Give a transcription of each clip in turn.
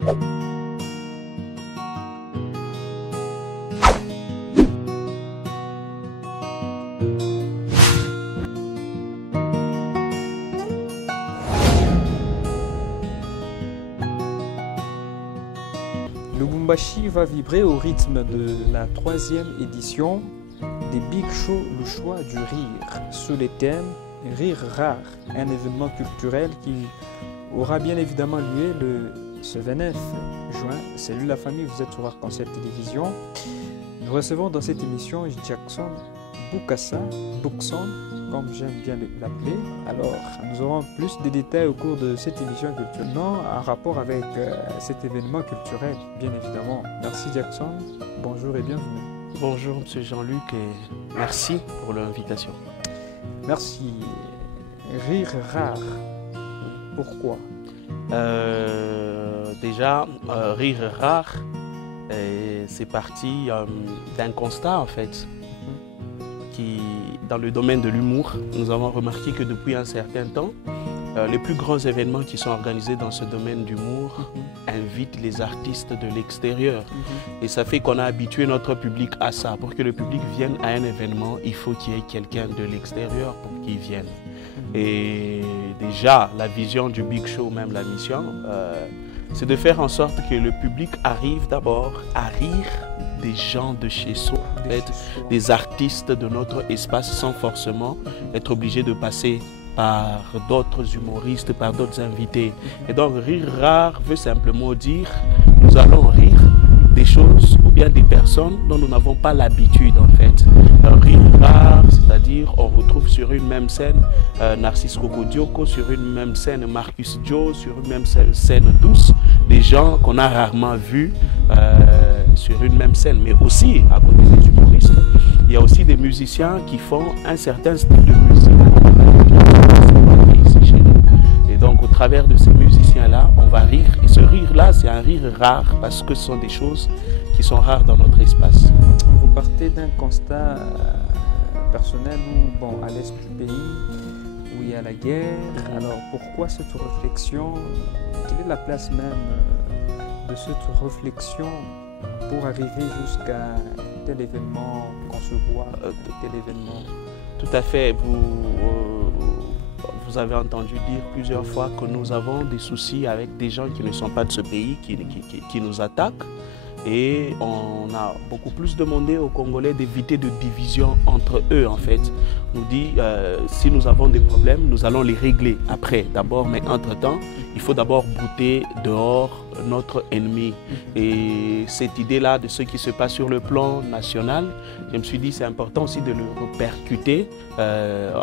Lubumbashi va vibrer au rythme de la 3e édition des Big Show, le choix du rire, sous les thèmes Rire Rare, un événement culturel qui aura bien évidemment lieu ce 29 juin. Salut la famille, vous êtes sur Arc-en-Ciel Télévision. Nous recevons dans cette émission Jackson Bukassa, Buxon, comme j'aime bien l'appeler. Alors, nous aurons plus de détails au cours de cette émission culturelle, en rapport avec cet événement culturel, bien évidemment. Merci Jackson, bonjour et bienvenue. Bonjour M. Jean-Luc et merci pour l'invitation. Merci. Rire rare, pourquoi? Déjà, rire rare, c'est parti d'un constat en fait. Dans le domaine de l'humour, nous avons remarqué que depuis un certain temps, les plus grands événements qui sont organisés dans ce domaine d'humour invitent les artistes de l'extérieur. Et ça fait qu'on a habitué notre public à ça. Pour que le public vienne à un événement, il faut qu'il y ait quelqu'un de l'extérieur pour qu'il vienne. Et déjà, la vision du Big Show, même la mission, c'est de faire en sorte que le public arrive d'abord à rire des gens de chez soi, des artistes de notre espace sans forcément être obligé de passer par d'autres humoristes, par d'autres invités. Et donc rire rare veut simplement dire nous allons rire des choses ou bien des personnes dont nous n'avons pas l'habitude en fait. Rire rare, c'est-à-dire on retrouve sur une même scène Narcisse Kokodioko, sur une même scène Marcus Joe, sur une même scène tous, des gens qu'on a rarement vus sur une même scène, mais aussi à côté des humoristes. Il y a aussi des musiciens qui font un certain style de musique. Et donc au travers de ces musiciens-là, on va rire. Et ce rire-là, c'est un rire rare parce que ce sont des choses qui sont rares dans notre espace. Vous partez d'un constat personnel où, bon, à l'est du pays, où il y a la guerre. Alors pourquoi cette réflexion? Quelle est la place même de cette réflexion pour arriver jusqu'à tel événement, concevoir tel événement? Tout à fait. Vous avez entendu dire plusieurs fois que nous avons des soucis avec des gens qui ne sont pas de ce pays, qui nous attaquent. Et on a beaucoup plus demandé aux Congolais d'éviter de division entre eux en fait. On nous dit si nous avons des problèmes, nous allons les régler après d'abord, mais entre-temps, il faut d'abord brouter dehors notre ennemi. Et cette idée-là de ce qui se passe sur le plan national, je me suis dit c'est important aussi de le répercuter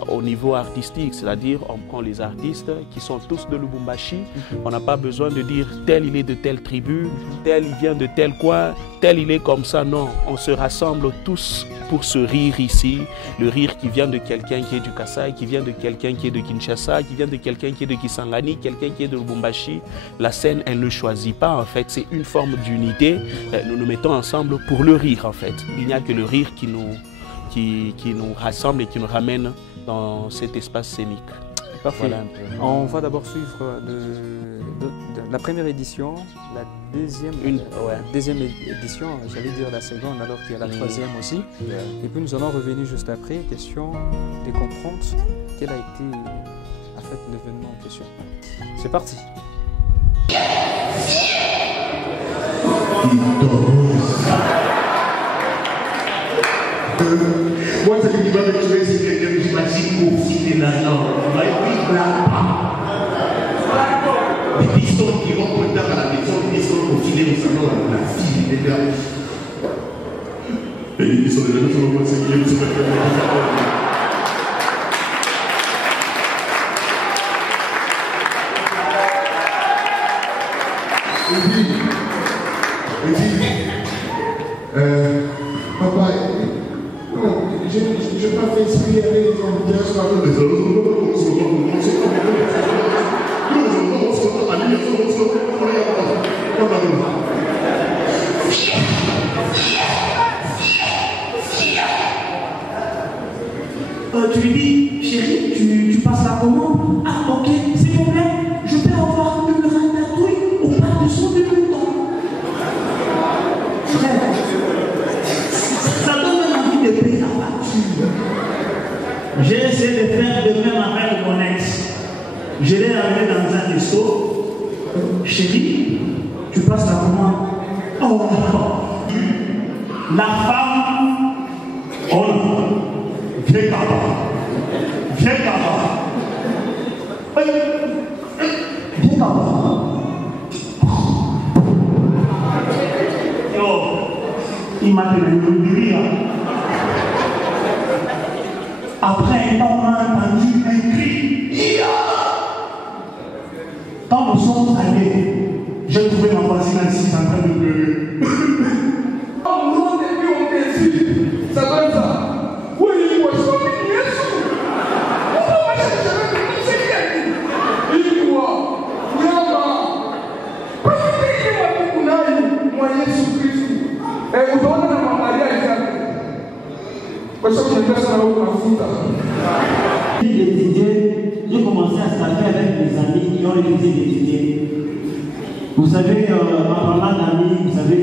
au niveau artistique, c'est-à-dire on prend les artistes qui sont tous de Lubumbashi, on n'a pas besoin de dire tel il est de telle tribu, tel il vient de tel coin, tel il est comme ça, non, on se rassemble tous pour ce rire ici, le rire qui vient de quelqu'un qui est du Kassai, qui vient de quelqu'un qui est de Kinshasa, qui vient de quelqu'un qui est de Kisangani, quelqu'un qui est de Lubumbashi. La scène, elle ne choisit pas en fait, c'est une forme d'unité, nous nous mettons ensemble pour le rire en fait. Il n'y a que le rire qui nous rassemble et qui nous ramène dans cet espace scénique. Parfait. Voilà, on va d'abord suivre la première édition, la deuxième édition, j'allais dire la seconde alors qu'il y a la troisième aussi. Et puis nous allons revenir juste après, question de comprendre quel a été en fait l'événement en question. C'est parti. Moi, ce qui va me tuer, c'est que j'imagine aussi les nations. Des pistons qui vont plus tard à la maison, des pistons continuent au salon avec la fille, les gars. Et ils sont déjà sur le point de se papa, je n'ai pas fait exprès avec les tu lui dis, chérie, tu passes la commande. Ah, ok, s'il vous plaît, je peux avoir une ratatouille au pas de son de de même avec mon ex. Je l'ai amené dans un resto. Chérie, tu passes la commande. Oh, la femme, oh non, viens là-bas. Viens là-bas. Viens là-bas. Oh, il m'a donné une rire. Après, on a entendu un cri. Quand nous sommes allés, j'ai trouvé ma voisine assise en train de pleurer. Oh, non, depuis on t'insulte. Ça donne ça. Oui, moi, je suis venu Jésus. Pourquoi moi, je sais qui est dit? Il quoi? Yama. Profitez-moi de Kunaï, moi, Jésus-Christ. Et vous donnez ma mariage. Parce que je fais ça là-haut, ma fouta. J'ai commencé à staffer avec mes amis qui ont refusé d'étudier. Vous savez, en parlant d'amis, vous savez,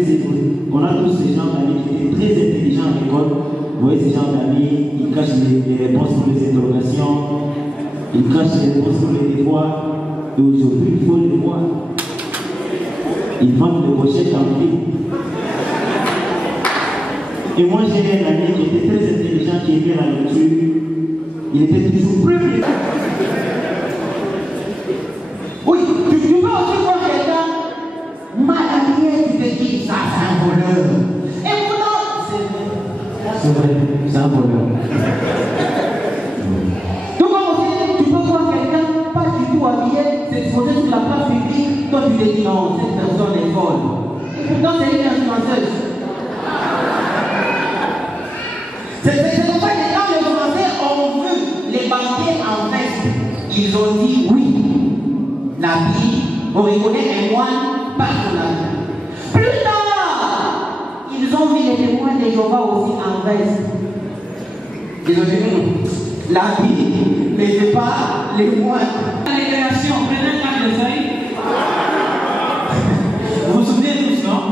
on a tous ces gens d'amis qui étaient très intelligents à l'école. Vous voyez, ces gens d'amis, ils cachent les réponses pour les interrogations, ils cachent les réponses pour les devoirs. Et aujourd'hui, il faut les voir. Ils vendent des pochettes en prix. Et moi, j'ai un ami qui était très intelligent, qui aimait la lecture. Il était toujours premier. Oui, tu peux aussi voir quelqu'un mal habillé, tu te dis, ça c'est un voleur. Et pourtant, c'est vrai, c'est un voleur. Donc aussi, tu peux voir quelqu'un pas du tout habillé, s'exposer sur la place publique, toi tu te dis, non, cette personne est folle. Et pourtant, c'est une influenceuse. C'est pour ça que quand les Français ont vu les banquiers en veste, ils ont dit oui. La vie, on reconnaît un moine par son âge. Plus tard, ils ont vu les témoins de Jéhovah aussi en veste. Ils ont dit non, la vie, mais c'est pas les moines. La récréation, prenez un pack de feuilles. Vous vous souvenez tous, non?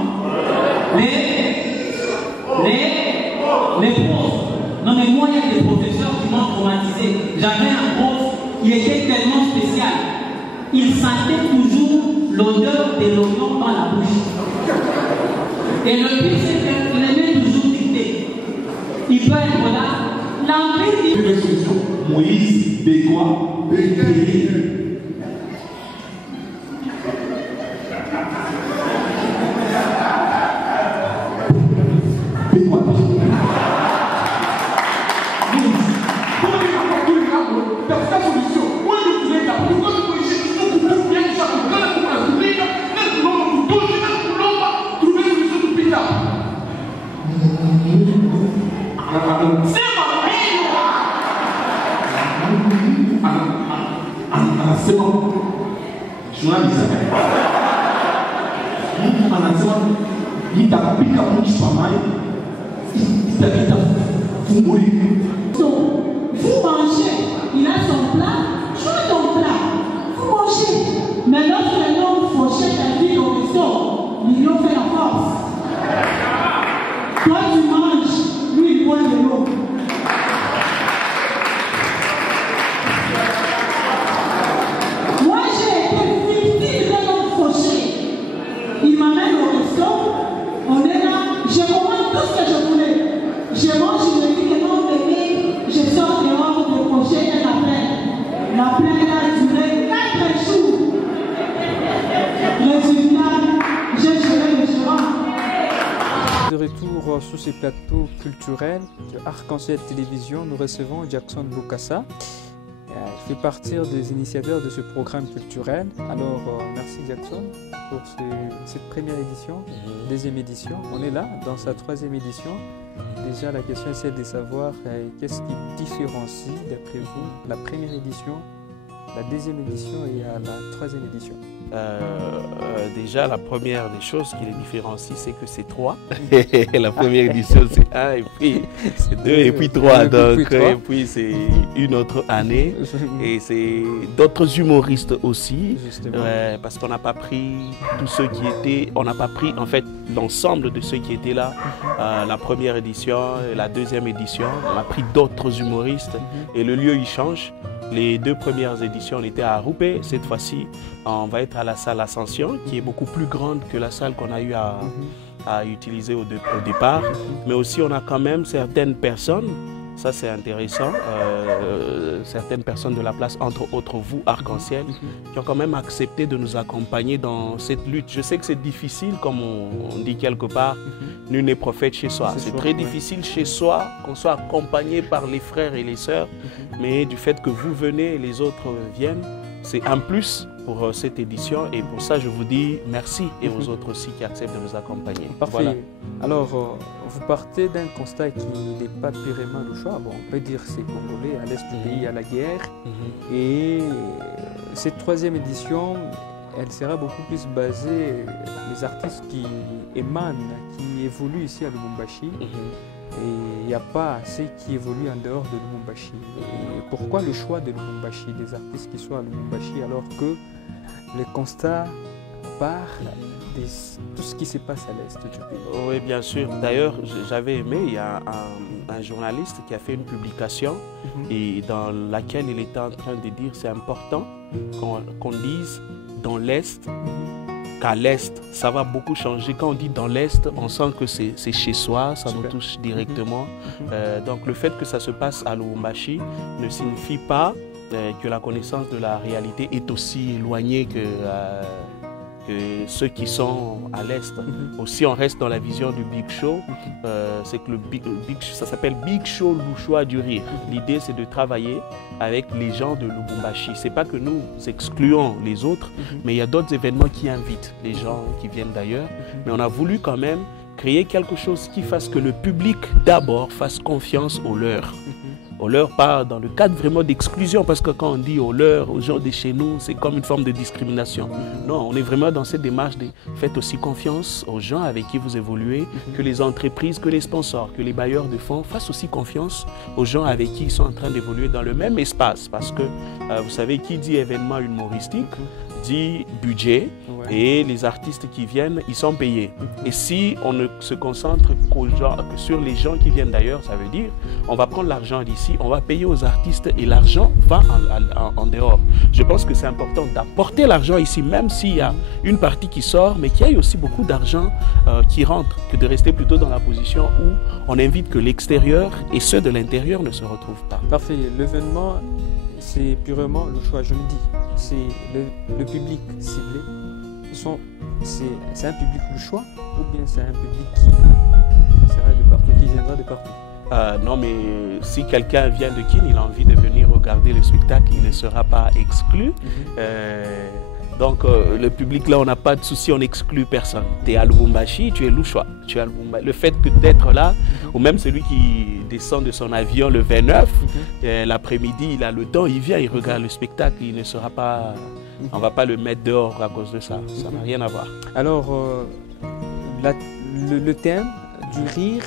Les profs. Non, mais moi, il y a des professeurs qui m'ont traumatisé. J'avais un prof, il était tellement spécial. Il sentait toujours l'odeur de l'oignon dans la bouche. Et le pire, c'est qu'il aimait toujours dicter. Il peut être là. L'empire dit. Moïse, Bégois, Bégué. C'est bon. Je suis là, il t'a piqué à mon chemin. Il t'a vous mourir. Vous mangez. Il a son plat. Jouez ton plat. Vous mangez. Mais lorsque l'homme fauchait ta vie au resto, l'union fait la force. Toi, tu manges. Lui, il boit de l'eau. Il m'amène au resto, on est là, je commande tout ce que je voulais. Je mange, je me dis que non, bébé, je sors dehors de projet et la plaine. La plaine a duré 4 jours. Résultat, j'ai géré le gérant. De retour sur ces plateaux culturels de Arc-en-Ciel Télévision, nous recevons Jackson Bokassa. Il fait partie des initiateurs de ce programme culturel. Alors, merci Jackson pour cette première édition, deuxième édition. On est là dans sa troisième édition. Déjà, la question est celle de savoir qu'est-ce qui différencie, d'après vous, la première édition, la deuxième édition et la troisième édition. Déjà, la première des choses qui les différencie, c'est que c'est 3. La première édition, c'est 1, et puis c'est 2, et puis 3. Donc, et puis c'est une autre année. Et c'est d'autres humoristes aussi. Parce qu'on n'a pas pris tous ceux qui étaient, on n'a pas pris en fait l'ensemble de ceux qui étaient là. La première édition, la deuxième édition, on a pris d'autres humoristes. Et le lieu, il change. Les 2 premières éditions, on était à Aroupé. Cette fois-ci, on va être à la salle Ascension, qui est beaucoup plus grande que la salle qu'on a eu à utiliser au départ. Mais aussi, on a quand même certaines personnes, ça c'est intéressant, certaines personnes de la place, entre autres vous, Arc-en-Ciel, qui ont quand même accepté de nous accompagner dans cette lutte. Je sais que c'est difficile, comme on dit quelque part, nul n'est prophète chez soi. C'est très difficile chez soi qu'on soit accompagné par les frères et les sœurs, mais du fait que vous venez et les autres viennent, c'est un plus pour cette édition et pour ça je vous dis merci et aux autres aussi qui acceptent de nous accompagner. Parfait. Voilà. Alors, vous partez d'un constat qui n'est pas purement le choix. Bon, on peut dire que c'est congolais, à l'est du pays, à la guerre. Et cette 3e édition, elle sera beaucoup plus basée les artistes qui émanent, qui évoluent ici à Lubumbashi. Et il n'y a pas assez qui évoluent en dehors de Lubumbashi. Et pourquoi le choix de Lubumbashi, des artistes qui sont à Lubumbashi, alors que le constat part de tout ce qui se passe à l'est du pays? Oui, bien sûr. D'ailleurs, j'avais aimé, il y a un journaliste qui a fait une publication et dans laquelle il était en train de dire c'est important qu'on dise dans l'est, qu'à l'est, ça va beaucoup changer. Quand on dit dans l'est, on sent que c'est chez soi, ça nous touche directement. Donc le fait que ça se passe à Lubumbashi ne signifie pas que la connaissance de la réalité est aussi éloignée que ceux qui sont à l'est. Aussi, on reste dans la vision du Big Show. C'est que ça s'appelle Big Show Louchois du Rire. L'idée, c'est de travailler avec les gens de Lubumbashi. C'est pas que nous excluons les autres, mais il y a d'autres événements qui invitent les gens qui viennent d'ailleurs. Mais on a voulu quand même créer quelque chose qui fasse que le public d'abord fasse confiance aux leurs. Au leur part dans le cadre vraiment d'exclusion, parce que quand on dit au leur, aux gens de chez nous, c'est comme une forme de discrimination. Non, on est vraiment dans cette démarche de faites aussi confiance aux gens avec qui vous évoluez, que les entreprises, que les sponsors, que les bailleurs de fonds fassent aussi confiance aux gens avec qui ils sont en train d'évoluer dans le même espace. Parce que vous savez, qui dit événement humoristique, dit budget, et les artistes qui viennent, ils sont payés. Et si on ne se concentre que sur les gens qui viennent d'ailleurs, ça veut dire on va prendre l'argent d'ici, on va payer aux artistes et l'argent va en dehors. Je pense que c'est important d'apporter l'argent ici, même s'il y a une partie qui sort, mais qu'il y ait aussi beaucoup d'argent qui rentre, que de rester plutôt dans la position où on invite que l'extérieur et ceux de l'intérieur ne se retrouvent pas. Parfait. L'événement, c'est purement le choix, je me dis. C'est le public ciblé. C'est un public le choix ou bien c'est un public qui sera de partout, qui viendra de partout? Non, mais si quelqu'un vient de Kin, il a envie de venir regarder le spectacle, il ne sera pas exclu. Donc le public là, on n'a pas de souci, on n'exclut personne. Tu es à Lubumbashi, tu es Louchois. Le fait que d'être là, ou même celui qui descend de son avion le 29, l'après-midi, il a le temps, il vient, il regarde le spectacle, il ne sera pas... On ne va pas le mettre dehors à cause de ça, ça n'a rien à voir. Alors, le thème du rire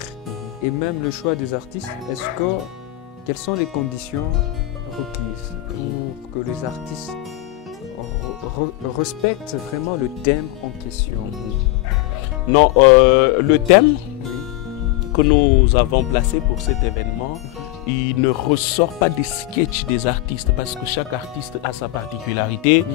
et même le choix des artistes, quelles sont les conditions requises pour que les artistes respectent vraiment le thème en question? Non, le thème que nous avons placé pour cet événement, il ne ressort pas des sketchs des artistes parce que chaque artiste a sa particularité,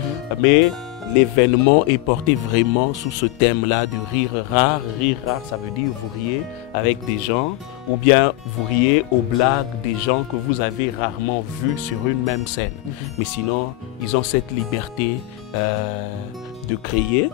mais l'événement est porté vraiment sous ce thème-là du rire rare. Rire rare, ça veut dire vous riez avec des gens ou bien vous riez aux blagues des gens que vous avez rarement vus sur une même scène. Mais sinon, ils ont cette liberté de créer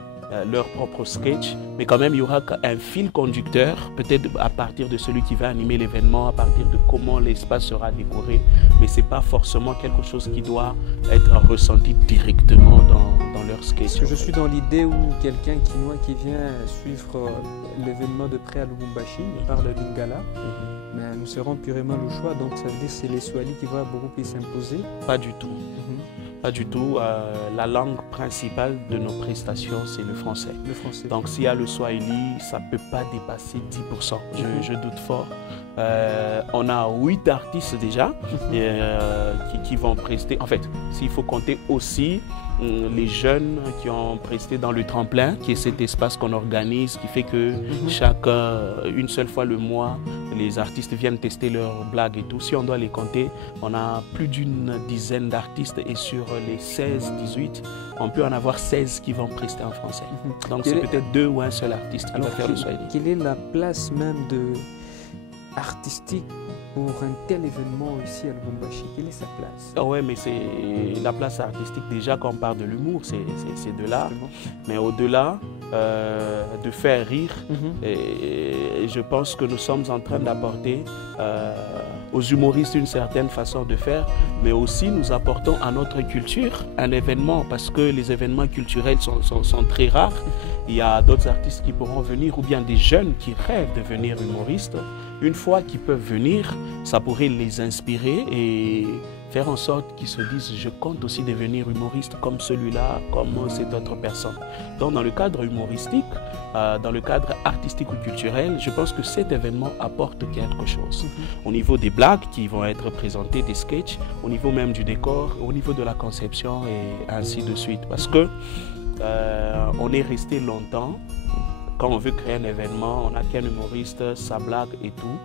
leur propre sketch, mais quand même il y aura un fil conducteur, peut-être à partir de celui qui va animer l'événement, à partir de comment l'espace sera décoré, mais ce n'est pas forcément quelque chose qui doit être ressenti directement dans leur sketch. Parce que je suis dans l'idée où quelqu'un qui vient suivre l'événement de près à Lubumbashi, il parle de Lingala, mais nous serons purement le choix, donc ça veut dire que c'est les Swahili qui va beaucoup plus s'imposer? Pas du tout. Pas du tout. La langue principale de nos prestations, c'est le français. Donc s'il y a le Swahili, ça ne peut pas dépasser 10%. Je doute fort. On a 8 artistes déjà qui vont prester. En fait, s'il faut compter aussi les jeunes qui ont presté dans le tremplin, qui est cet espace qu'on organise, qui fait que une seule fois le mois, les artistes viennent tester leurs blagues et tout. Si on doit les compter, on a plus d'une dizaine d'artistes et sur les 16-18, on peut en avoir 16 qui vont prester en français. Donc c'est peut-être 2 ou un seul artiste qui va faire le Swahili. Quelle est la place même artistique pour un tel événement ici à Lubumbashi? Quelle est sa place? Oui, mais c'est la place artistique déjà quand on parle de l'humour, c'est de l'art. Mais au-delà de faire rire, et je pense que nous sommes en train d'apporter aux humoristes une certaine façon de faire, mais aussi nous apportons à notre culture un événement, parce que les événements culturels sont très rares. Il y a d'autres artistes qui pourront venir, ou bien des jeunes qui rêvent de devenir humoristes. Une fois qu'ils peuvent venir, ça pourrait les inspirer et faire en sorte qu'ils se disent « je compte aussi devenir humoriste comme celui-là, comme cette autre personne ». Donc dans le cadre humoristique, dans le cadre artistique ou culturel, je pense que cet événement apporte quelque chose. Au niveau des blagues qui vont être présentées, des sketchs, au niveau même du décor, au niveau de la conception et ainsi de suite. Parce que on est resté longtemps. Quand on veut créer un événement, on n'a qu'un humoriste, sa blague et tout.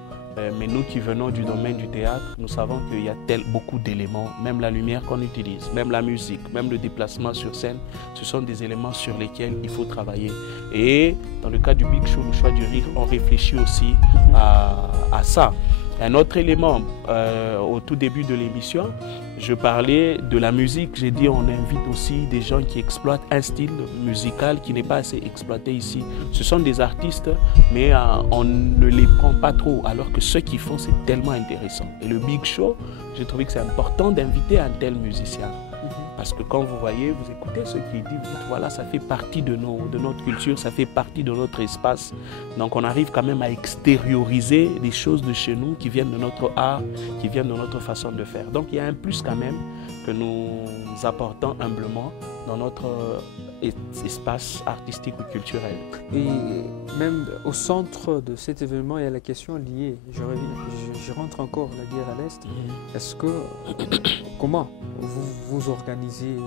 Mais nous qui venons du domaine du théâtre, nous savons qu'il y a beaucoup d'éléments, même la lumière qu'on utilise, même la musique, même le déplacement sur scène, ce sont des éléments sur lesquels il faut travailler. Et dans le cas du Big Show, le choix du rire, on réfléchit aussi à ça. Un autre élément, au tout début de l'émission, je parlais de la musique. J'ai dit on invite aussi des gens qui exploitent un style musical qui n'est pas assez exploité ici. Ce sont des artistes, mais on ne les prend pas trop, alors que ce qu'ils font, c'est tellement intéressant. Et le Big Show, j'ai trouvé que c'est important d'inviter un tel musicien. Parce que quand vous voyez, vous écoutez ce qu'il dit, vous dites voilà, ça fait partie de notre culture, ça fait partie de notre espace. Donc on arrive quand même à extérioriser des choses de chez nous qui viennent de notre art, qui viennent de notre façon de faire. Donc il y a un plus quand même que nous apportons humblement dans notre espace artistique ou culturel. Et même au centre de cet événement, il y a la question liée. Je rentre encore la guerre à l'Est. Est-ce que, comment vous organisez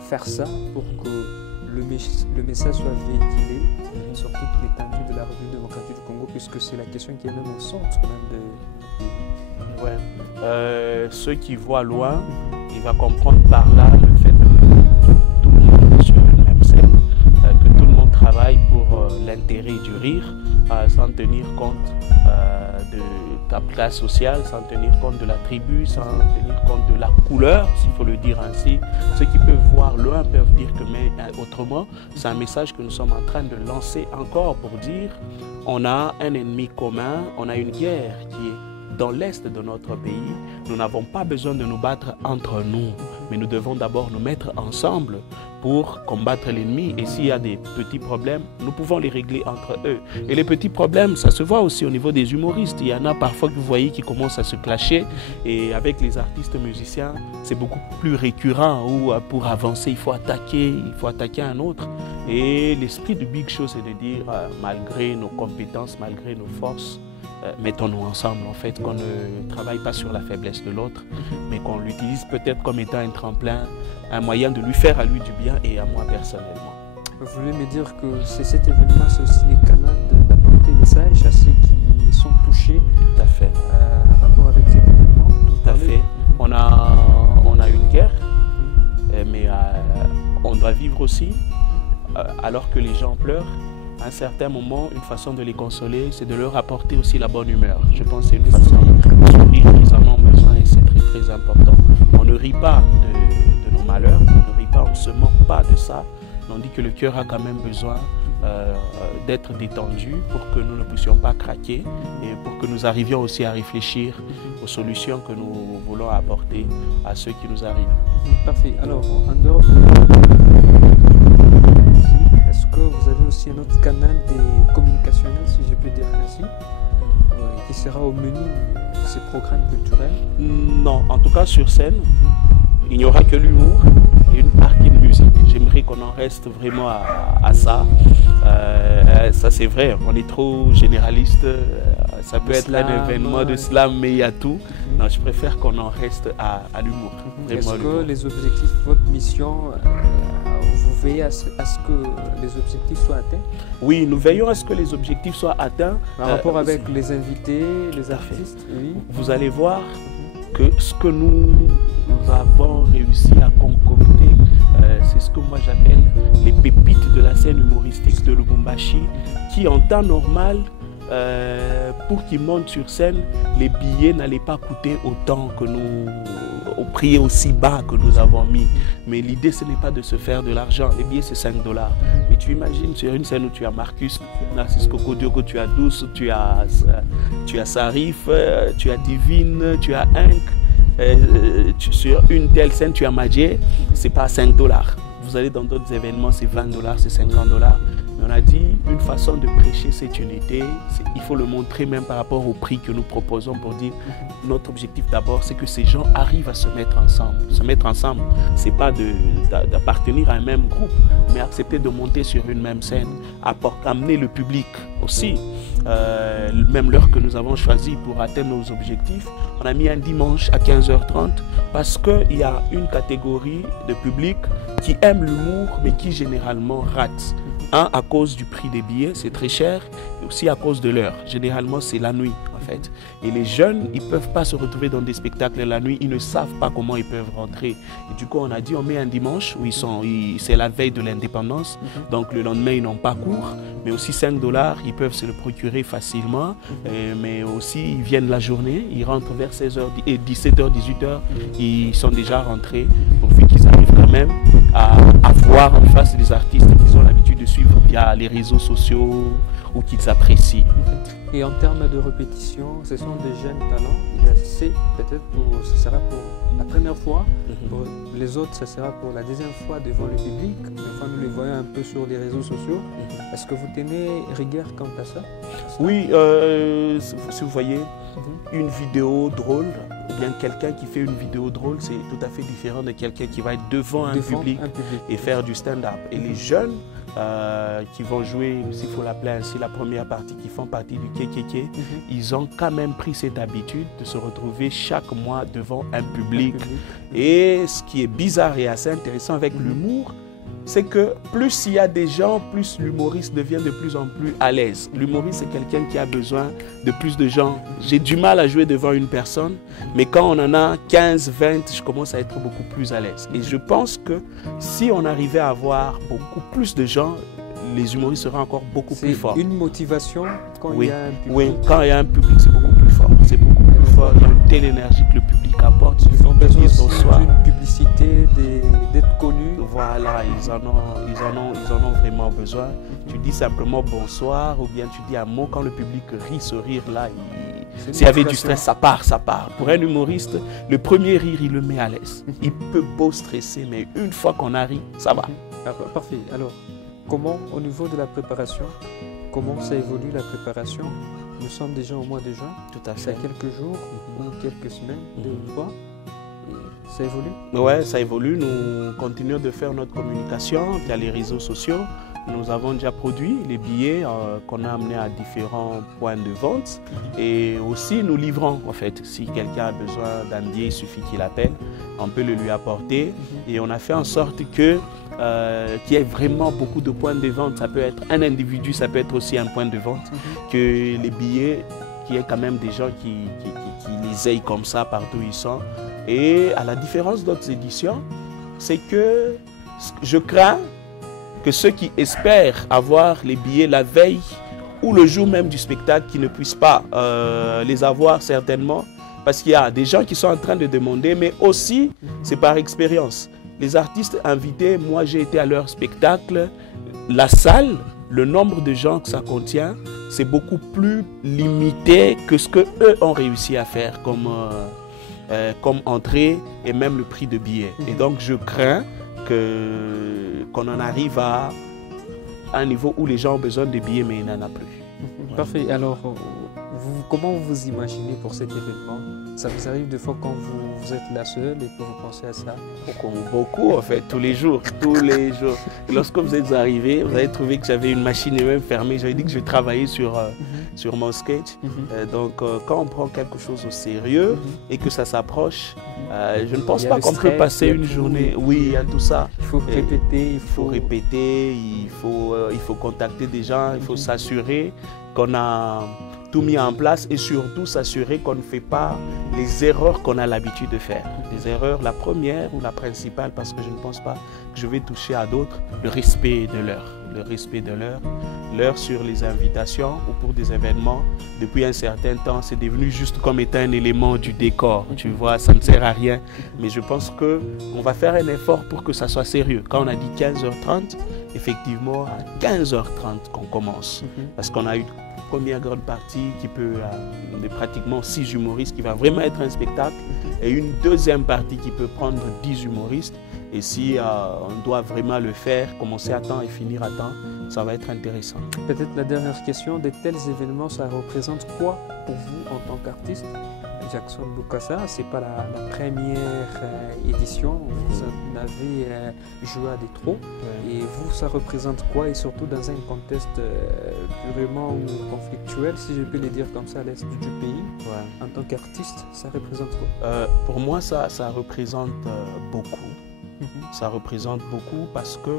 faire ça pour que le message soit véhiculé sur toute l'étendue de la République démocratique du Congo, puisque c'est la question qui est même au centre même de... Ouais. Ceux qui voient loin, ils vont comprendre par là le fait que tout le monde est sur une même scène, que tout le monde travaille pour l'intérêt du rire, sans tenir compte de ta classe sociale, sans tenir compte de la tribu, sans tenir compte de la couleur, s'il faut le dire ainsi. Ceux qui peuvent voir loin peuvent dire que, mais autrement, c'est un message que nous sommes en train de lancer encore pour dire on a un ennemi commun, on a une guerre qui est dans l'est de notre pays. Nous n'avons pas besoin de nous battre entre nous, mais nous devons d'abord nous mettre ensemble pour combattre l'ennemi. Et s'il y a des petits problèmes, nous pouvons les régler entre eux. Et les petits problèmes, ça se voit aussi au niveau des humoristes. Il y en a parfois que vous voyez qui commencent à se clasher. Et avec les artistes musiciens, c'est beaucoup plus récurrent où pour avancer, il faut attaquer un autre. Et l'esprit du Big Show, c'est de dire, malgré nos compétences, malgré nos forces, mettons-nous ensemble, en fait, qu'on ne travaille pas sur la faiblesse de l'autre, mais qu'on l'utilise peut-être comme étant un tremplin, un moyen de lui faire à lui du bien et à moi personnellement. Vous voulez me dire que cet événement, c'est aussi les canaux d'apporter message à ceux qui sont touchés. Tout à fait. En rapport avec cet événement. Tout à fait. On a une guerre, mais on doit vivre aussi, alors que les gens pleurent. À un certain moment, une façon de les consoler, c'est de leur apporter aussi la bonne humeur. Je pense que c'est une façon de sourire qu'ils en ont besoin et c'est très très important. On ne rit pas de nos malheurs, on ne rit pas, on ne se moque pas de ça. On dit que le cœur a quand même besoin d'être détendu pour que nous ne puissions pas craquer et pour que nous arrivions aussi à réfléchir aux solutions que nous voulons apporter à ceux qui nous arrivent. Parfait. Alors, en dehors de... Est-ce que vous avez aussi un autre canal des communicationnels, si je peux dire ainsi, qui sera au menu de ces programmes culturels? Non, en tout cas sur scène, il n'y aura que l'humour et une partie de musique. J'aimerais qu'on en reste vraiment à ça. Ça c'est vrai, on est trop généraliste ça peut être un événement de slam, mais il y a tout. Non, je préfère qu'on en reste à l'humour. Est-ce que les objectifs, votre mission, vous veillez à ce que les objectifs soient atteints? Oui, nous veillons à ce que les objectifs soient atteints. Par rapport avec les invités, les artistes, oui. Vous allez voir que ce que nous avons réussi à concocter, c'est ce que moi j'appelle les pépites de la scène humoristique de Lubumbashi, qui en temps normal, pour qu'ils montent sur scène, les billets n'allaient pas coûter autant que nous, au prix aussi bas que nous avons mis. Mais l'idée, ce n'est pas de se faire de l'argent. Les billets, c'est 5 $. Mais tu imagines sur une scène où tu as Marcus, Narcisse Kokodiogo, tu as Douce, tu as Sarif, tu as Divine, tu as Hank. Sur une telle scène, tu as Madje, c'est pas 5 $. Vous allez dans d'autres événements, c'est 20 $, c'est 50 $. Mais on a dit, une façon de prêcher cette unité, il faut le montrer même par rapport au prix que nous proposons pour dire, notre objectif d'abord, c'est que ces gens arrivent à se mettre ensemble. Se mettre ensemble, c'est pas d'appartenir à un même groupe, mais accepter de monter sur une même scène, amener le public aussi. Même l'heure que nous avons choisie pour atteindre nos objectifs, on a mis un dimanche à 15h30 parce qu'il y a une catégorie de public qui aime l'humour mais qui généralement rate. À cause du prix des billets, c'est très cher, et aussi à cause de l'heure. Généralement, c'est la nuit en fait. Et les jeunes, ils ne peuvent pas se retrouver dans des spectacles la nuit, ils ne savent pas comment ils peuvent rentrer. Et du coup, on a dit, on met un dimanche où c'est la veille de l'indépendance, donc le lendemain, ils n'ont pas cours, mais aussi 5 $, ils peuvent se le procurer facilement, mais aussi, ils viennent la journée, ils rentrent vers 16h et 17h, 18h, ils sont déjà rentrés, pourvu qu'ils arrivent quand même à voir en face des artistes qu'ils ont l'habitude de suivre via les réseaux sociaux ou qu'ils apprécient. Et en termes de répétition, ce sont des jeunes talents. C'est peut-être ce sera pour la première fois. Pour les autres, ce sera pour la deuxième fois devant le public. Des fois, nous les voyons un peu sur les réseaux sociaux. Est-ce que vous tenez rigueur quant à ça? Oui, si vous voyez une vidéo drôle, ou bien quelqu'un qui fait une vidéo drôle, c'est tout à fait différent de quelqu'un qui va être devant un public et faire du stand-up. Et les jeunes qui vont jouer, s'il faut l'appeler ainsi, la première partie, qui font partie du KKK, ils ont quand même pris cette habitude de se retrouver chaque mois devant un public. Et ce qui est bizarre et assez intéressant avec l'humour, c'est que plus il y a des gens, plus l'humoriste devient de plus en plus à l'aise. L'humoriste, c'est quelqu'un qui a besoin de plus de gens. J'ai du mal à jouer devant une personne, mais quand on en a 15, 20, je commence à être beaucoup plus à l'aise. Et je pense que si on arrivait à avoir beaucoup plus de gens, les humoristes seraient encore beaucoup plus forts. C'est une motivation quand il y a un public. Oui, quand il y a un public, c'est beaucoup plus fort. C'est beaucoup plus fort. Il y a une telle énergie que le public apporte. Ils ont besoin d'une publicité, d'être connus. Voilà, ils en ont vraiment besoin. Tu dis simplement bonsoir ou bien tu dis un mot. Quand le public rit, ce rire-là, s'il y avait du stress, ça part. Pour un humoriste, le premier rire, il le met à l'aise. Il peut beau stresser, mais une fois qu'on a ri, ça va. Parfait. Alors, comment, au niveau de la préparation, comment ça évolue la préparation? Nous sommes déjà au mois de juin. Tout à fait. Il y a quelques jours ou quelques semaines, 2 ou 3. Ça évolue? Oui, ça évolue. Nous continuons de faire notre communication via les réseaux sociaux. Nous avons déjà produit les billets qu'on a amenés à différents points de vente. Et aussi, nous livrons, en fait. Si quelqu'un a besoin d'un billet, il suffit qu'il appelle. On peut le lui apporter. Et on a fait en sorte que qu'il y ait vraiment beaucoup de points de vente. Ça peut être un individu, ça peut être aussi un point de vente. Que les billets, qu'il y ait quand même des gens qui les aient comme ça partout où ils sont. Et à la différence d'autres éditions, c'est que je crains que ceux qui espèrent avoir les billets la veille ou le jour même du spectacle, qui ne puissent pas les avoir certainement, parce qu'il y a des gens qui sont en train de demander, mais aussi c'est par expérience. Les artistes invités, moi j'ai été à leur spectacle, la salle, le nombre de gens que ça contient, c'est beaucoup plus limité que ce qu'eux ont réussi à faire comme entrée et même le prix de billets. Et donc je crains qu'on en arrive à un niveau où les gens ont besoin de billets mais il n'en a plus. Parfait. Alors, comment vous imaginez pour cet événement? Ça vous arrive des fois quand vous êtes là seul et que vous pensez à ça? Beaucoup en fait, tous les jours. Et lorsque vous êtes arrivé, vous avez trouvé que j'avais une machine même fermée. J'avais dit que je travaillais sur mon sketch. Donc quand on prend quelque chose au sérieux et que ça s'approche, je ne pense pas qu'on peut passer une journée. Oui, il y a tout ça. Il faut répéter. Il faut contacter des gens, il faut s'assurer qu'on a tout mis en place et surtout s'assurer qu'on ne fait pas les erreurs qu'on a l'habitude de faire. Les erreurs, la première ou la principale, parce que je ne pense pas que je vais toucher à d'autres, le respect de l'heure. Le respect de l'heure. L'heure sur les invitations ou pour des événements, depuis un certain temps, c'est devenu juste comme étant un élément du décor. Tu vois, ça ne sert à rien. Mais je pense qu'on va faire un effort pour que ça soit sérieux. Quand on a dit 15h30, effectivement, à 15h30 qu'on commence. Parce qu'on a eu première grande partie qui peut de pratiquement 6 humoristes qui va vraiment être un spectacle et une deuxième partie qui peut prendre 10 humoristes et si on doit vraiment le faire, commencer à temps et finir à temps, ça va être intéressant. Peut-être la dernière question, de tels événements, ça représente quoi pour vous en tant qu'artiste? Jackson Bokassa, ce n'est pas la première édition, vous en avez joué à des trous. Et vous, ça représente quoi? Et surtout dans un contexte purement conflictuel, si je peux le dire comme ça, à l'est du pays, en tant qu'artiste, ça représente quoi? Pour moi, ça représente beaucoup. Ça représente beaucoup parce que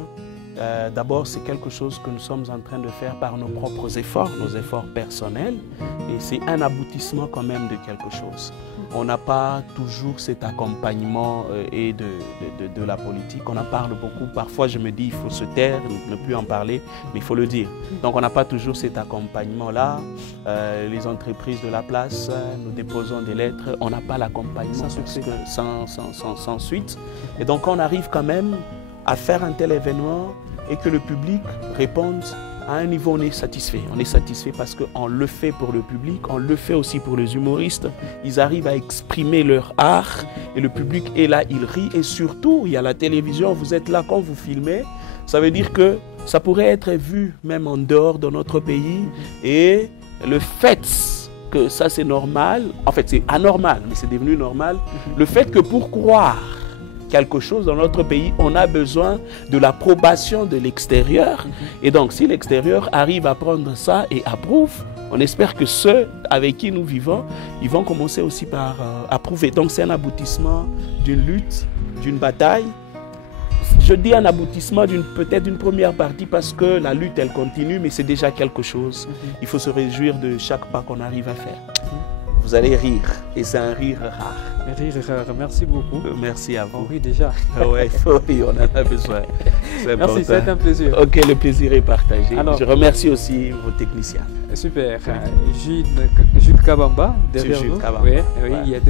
d'abord, c'est quelque chose que nous sommes en train de faire par nos propres efforts, nos efforts personnels. Et c'est un aboutissement quand même de quelque chose. On n'a pas toujours cet accompagnement et de la politique. On en parle beaucoup. Parfois, je me dis, il faut se taire, ne plus en parler, mais il faut le dire. Donc, on n'a pas toujours cet accompagnement-là. Les entreprises de la place, nous déposons des lettres. On n'a pas l'accompagnement sans suite. Et donc, on arrive quand même à faire un tel événement et que le public réponde à un niveau où on est satisfait. On est satisfait parce qu'on le fait pour le public, on le fait aussi pour les humoristes. Ils arrivent à exprimer leur art et le public est là, il rit. Et surtout, il y a la télévision, vous êtes là quand vous filmez. Ça veut dire que ça pourrait être vu même en dehors de notre pays. Et le fait que ça c'est normal, en fait c'est anormal, mais c'est devenu normal. Le fait que pour croire quelque chose dans notre pays, on a besoin de l'approbation de l'extérieur. Et donc, si l'extérieur arrive à prendre ça et approuve, on espère que ceux avec qui nous vivons, ils vont commencer aussi par approuver. Donc, c'est un aboutissement d'une lutte, d'une bataille. Je dis un aboutissement peut-être d'une première partie parce que la lutte, elle continue, mais c'est déjà quelque chose. Il faut se réjouir de chaque pas qu'on arrive à faire. Vous allez rire, et c'est un rire rare. Rire rare, merci beaucoup. Merci à vous. On rit déjà. Oui, on en a besoin. Merci, c'est un plaisir. Ok, le plaisir est partagé. Alors, je remercie aussi vos techniciens. Super. Jules Kabamba, derrière Jules nous. Kabamba. Oui, il y a deux